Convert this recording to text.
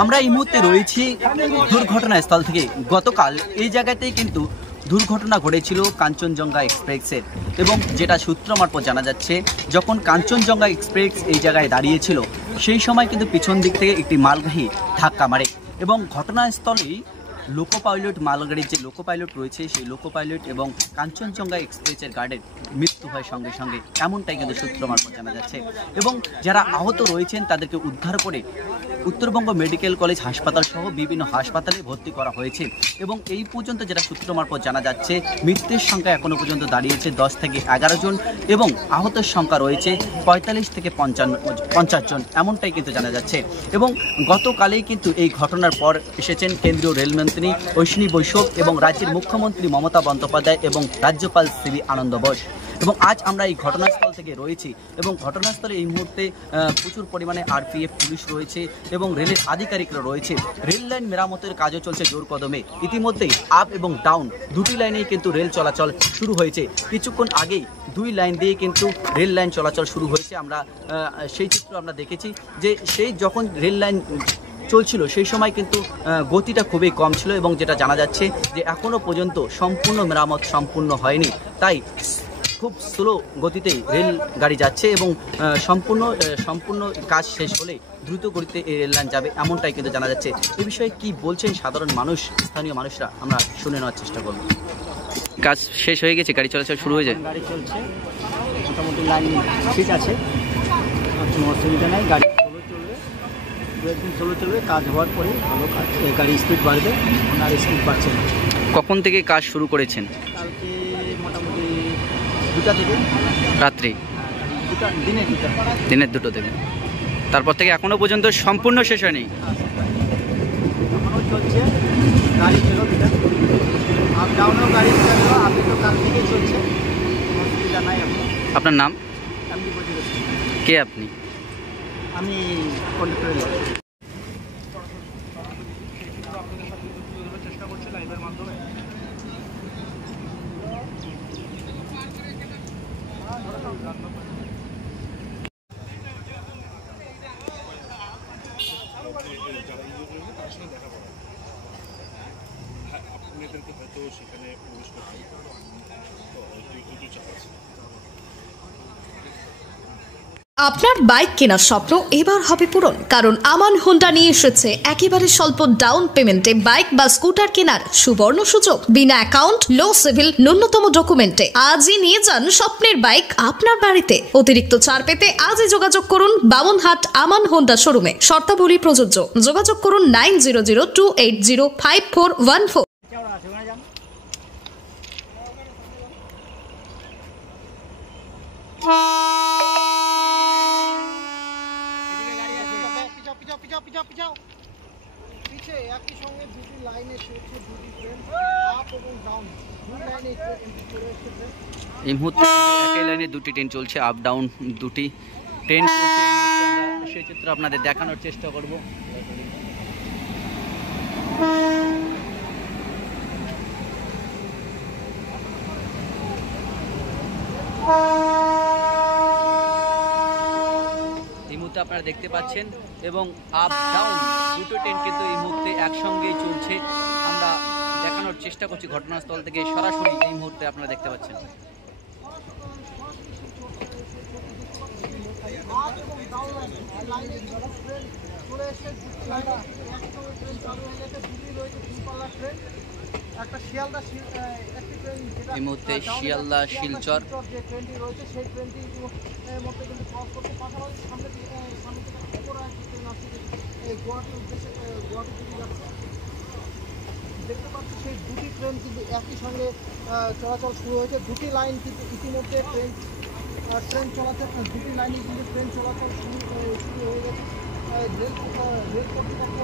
আমরা এই মুহূর্তে রয়েছি দুর্ঘটনাস্থল থেকে। গতকাল এই জায়গাতেই কিন্তু দুর্ঘটনা ঘটেছিল কাঞ্চনজঙ্ঘা এক্সপ্রেসের, এবং যেটা সূত্র মারফত জানা যাচ্ছে, যখন কাঞ্চনজঙ্ঘা এক্সপ্রেস এই জায়গায় দাঁড়িয়েছিল সেই সময় কিন্তু পিছন দিক থেকে একটি মালগাড়ি ধাক্কা মারে, এবং ঘটনাস্থলেই লোকো পাইলট, মালগাড়ির যে লোকো পাইলট রয়েছে সেই লোকো পাইলট এবং কাঞ্চনজঙ্ঘা এক্সপ্রেসের গার্ডের মৃত্যু হয় সঙ্গে সঙ্গে, এমনটাই কিন্তু সূত্র মারফত জানা যাচ্ছে। এবং যারা আহত রয়েছেন তাদেরকে উদ্ধার করে উত্তরবঙ্গ মেডিকেল কলেজ হাসপাতাল সহ বিভিন্ন হাসপাতালে ভর্তি করা হয়েছে। এবং এই পর্যন্ত যেটা সূত্র মারফত জানা যাচ্ছে, মৃতের সংখ্যা এখনও পর্যন্ত দাঁড়িয়েছে 10 থেকে 11 জন, এবং আহতের সংখ্যা রয়েছে 45 থেকে 50 জন, এমনটাই কিন্তু জানা যাচ্ছে। এবং গতকালেই কিন্তু এই ঘটনার পর এসেছেন কেন্দ্রীয় রেলমন্ত্রী অশ্বিনী বৈষ্ণব এবং রাজ্যের মুখ্যমন্ত্রী মমতা বন্দ্যোপাধ্যায় এবং রাজ্যপাল সিবি আনন্দ বোস। এবং আজ আমরা এই ঘটনাস্থল থেকে রয়েছি, এবং ঘটনাস্থলে এই মুহূর্তে প্রচুর পরিমাণে আরপিএফ পুলিশ রয়েছে এবং রেলের আধিকারিকরা রয়েছে। রেল লাইন মেরামতের কাজও চলছে জোর কদমে। ইতিমধ্যেই আপ এবং ডাউন দুটি লাইনেই কিন্তু রেল চলাচল শুরু হয়েছে। কিছুক্ষণ আগেই দুই লাইন দিয়ে কিন্তু রেল লাইন চলাচল শুরু হয়েছে। আমরা সেই চিত্র আমরা দেখেছি যে সেই যখন রেল লাইন চলছিল সেই সময় কিন্তু গতিটা খুবই কম ছিল, এবং যেটা জানা যাচ্ছে যে এখনও পর্যন্ত সম্পূর্ণ মেরামত সম্পূর্ণ হয়নি, তাই খুব স্লো গতিতেই রেল গাড়ি যাচ্ছে, এবং সম্পূর্ণ কাজ শেষ হলে দ্রুত গতিতে এই রেল লাইন যাবে, এমনটাই কিন্তু জানা যাচ্ছে। এ বিষয়ে কি বলছেন সাধারণ মানুষ, স্থানীয় মানুষরা, আমরা শুনে নেওয়ার চেষ্টা করব। কাজ শেষ হয়ে গেছে, গাড়ি চলাচল শুরু হয়ে যায়? গাড়ি চলছে, মোটামুটি লাইন ঠিক আছে, কোনো অসুবিধা নাই। গাড়ি স্লো চলবে, কাজ হওয়ার পরে ভালো কাজ, গাড়ি স্পিড বাড়বে, আর স্পিড বাড়ছে না। কখন থেকে কাজ শুরু করেছেন? কালকে মোটামুটি 2টা থেকে। রাত্রি? দিনের 2টো থেকে। তারপর থেকে এখনো পর্যন্ত সম্পূর্ণ শেষ হয়নি? এখনও চলছে, গাড়ি ছিল 2টা, আপ ডাউনও গাড়ি ছিল, আপনি তো কাল থেকেই চলছে, কোনো অসুবিধা নাই। আপনার নাম? আমি কে আপনি? আমি কন্ডাক্টরের লোক। চেষ্টা করছি লাইভের মাধ্যমে। আপনাদেরকে হয়তো সেখানে প্রবেশ করতে চালাচ্ছে। আপনার বাইক কেনার স্বপ্ন এবার হবে পূরণ, কারণ আমান হোন্ডা নিয়ে এসেছে একেবারে স্বল্প ডাউন পেমেন্টে বাইক বা স্কুটার কেনার সুবর্ণ সুযোগ। বিনা অ্যাকাউন্ট, লো সিভিল, ন্যূনতম ডকুমেন্টে আজই নিয়ে যান স্বপ্নের বাইক আপনার বাড়িতে। অতিরিক্ত ছাড় পেতে আজই যোগাযোগ করুন বামনহাট আমান হোন্ডা শোরুমে। শর্তাবলী প্রযোজ্য। যোগাযোগ করুন 9002805414। পিছে একই সঙ্গে দুটি লাইনে চলছে, দুটি ট্রেন আপ এবং ডাউন, দুই লাইনে এই মুহূর্তে একই লাইনে দুটি ট্রেন চলছে, আপ ডাউন দুটি ট্রেন চলছে। আমরা সেই চিত্র আপনাদের দেখানোর চেষ্টা করব। এই মুহূর্তে আপনারা দেখতে পাচ্ছেন, এবং আপ ডাউন দুটো ট্রেন কিন্তু এই মুহূর্তে একসঙ্গেই চলছে। আমরা দেখানোর চেষ্টা করছি ঘটনাস্থল থেকে সরাসরি। এই মুহূর্তে আপনারা দেখতে পাচ্ছেন। এই মুহূর্তে শিয়ালদা শিলচর যে ট্রেনটি রয়েছে সেই ট্রেনটির মধ্যে কিন্তু ক্রস করতে, পাশাপাশি সামনে থেকে অপর একটি ট্রেন আসছে গুয়াহাটির উদ্দেশ্যে, গুয়াহাটি দিকে যাচ্ছে। দেখতে পাচ্ছি সেই দুটি ট্রেন কিন্তু একই সঙ্গে চলাচল শুরু হয়েছে। দুটি লাইন কিন্তু ইতিমধ্যে ট্রেন চলাচল, দুটি লাইনে কিন্তু ট্রেন চলাচল শুরু হয়ে গেছে। রেল কর্তৃপক্ষ